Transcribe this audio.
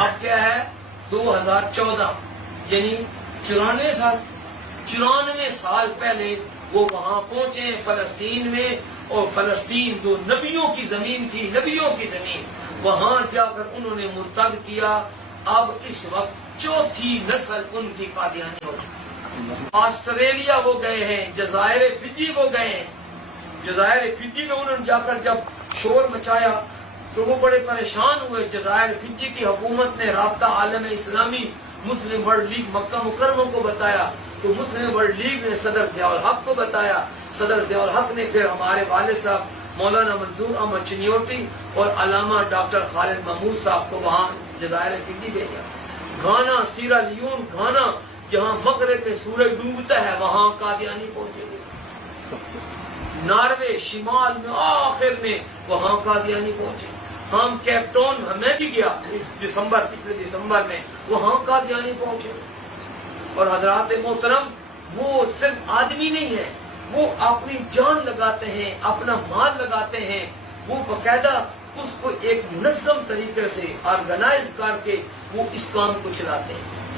اب کیا ہے 2014 یعنی 94 سال پہلے وہ وہاں پہنچے فلسطین میں، اور فلسطین جو نبیوں کی زمین تھی، نبیوں کی زمین، وہاں جا کر انہوں نے مرتد کیا۔ اب اس وقت چوتھی نسل ان کی قادیانی ہو چکی ہے۔ آسٹریلیا وہ گئے ہیں، جزائر فجی وہ گئے ہیں، جزائر فجی میں انہوں نے جا کر جب شور مچایا تو وہ بڑے پریشان ہوئے۔ جزائر فجی کی حکومت نے رابطہ عالم اسلامی مسلم ورلڈ لیگ مکہ مکرمہ کو بتایا، تو مسلم ورلڈ لیگ نے صدر ضیاء الحق کو بتایا، صدر ضیاء الحق نے پھر ہمارے والد صاحب مولانا منصور احمد چنیوٹی اور علامہ ڈاکٹر خالد محمود صاحب کو وہاں جزائر فجی بھیجا۔ گھانا، سیرا لیون، گھانا جہاں مغرب میں سورج ڈوبتا ہے وہاں قادیانی پہنچے گے۔ ناروے شمال میں آخر میں وہاں قادیانی پہنچے۔ ہم کیپ ٹاؤن ہمیں بھی گیا پچھلے دسمبر میں، وہاں قادیانی پہنچے۔ اور حضرات محترم، وہ صرف آدمی نہیں ہے، وہ اپنی جان لگاتے ہیں، اپنا مال لگاتے ہیں، وہ باقاعدہ اس کو ایک منظم طریقے سے آرگنائز کر کے وہ اس کام کو چلاتے ہیں۔